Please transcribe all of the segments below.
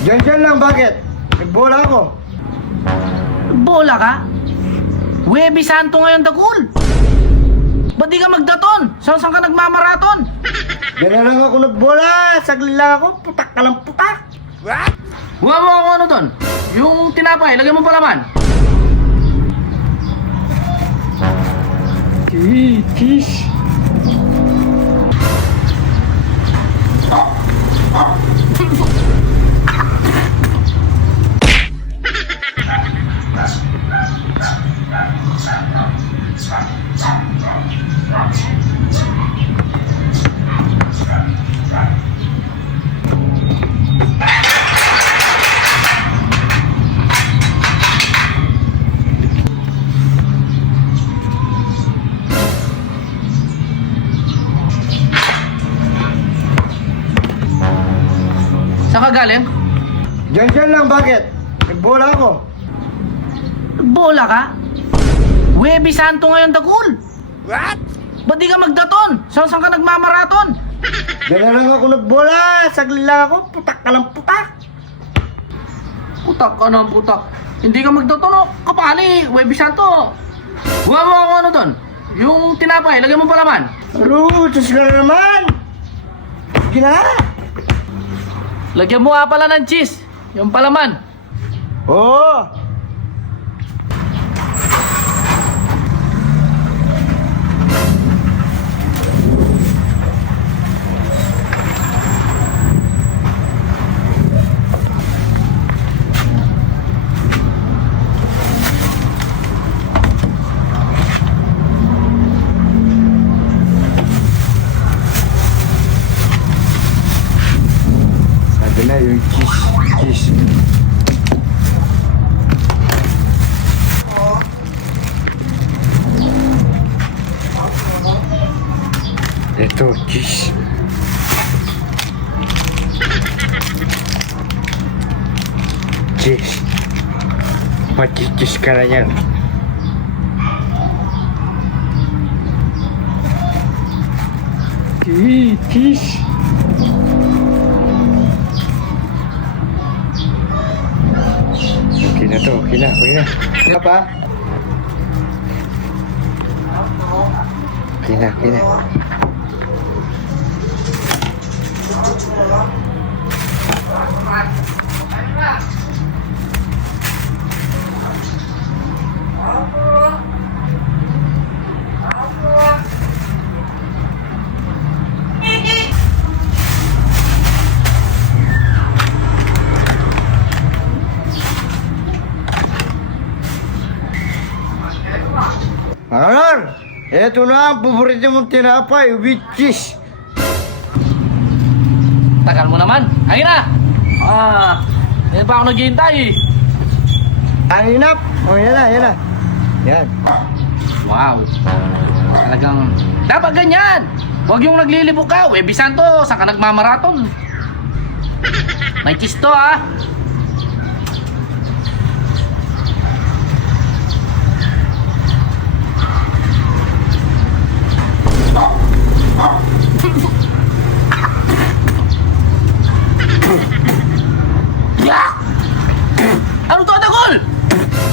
Diyan lang, bakit? Nagbola ako. Bola ka? Huwebes Santo ngayon dagul. Ba't di ka magdaton? Saan ka nagmamaraton? Diyan na lang ako nagbola. Saglit lang ako. Putak ka lang putak. Huwag mo ako ano ton? Yung tinapay, lagyan mo pa laman. Kiss. Saan ka galing? Diyan lang, bakit? Nagbola ako. Bola ka? Huwebes Santo ngayon dagul. What? Ba't di ka magdaton? Saan ka nagmamaraton? Diyan na lang ako nagbola. Saglit lang ako. Putak ka lang putak. Putak ka ng putak. Hindi ka magdaton o kapali. Huwebes Santo. Huwag mo ako ano ton? Yung tinapay, lagyan mo pa laman. Diyos ka na naman. Sige na. Lagyan mo nga pala ng cheese. Yung palaman. Oo. Sabi na yung cheese. Ito, cheese. Cheese. Machichis ka na yan. Cheese. Okay na to, okay na. Ano pa? Okay na. Alar, eto na ang paborito mong tinapay with cheese. Tagal mo naman. Ayun na. Yan pa ako naghihintay. Aninap. Oh, yan na. Yan. Wow. Talagang dapat ganyan. Huwag yung naglilibok ka. Huwebes Santo, saan ka nagmamaraton? May cheese to ah. Ano to, Dagol?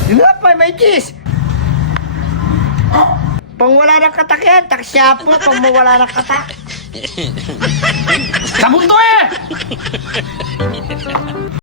Tinapay, may cheese. Pang wala ng katak yan, taksyapo. Pang mawala ng katak. Sabog to eh!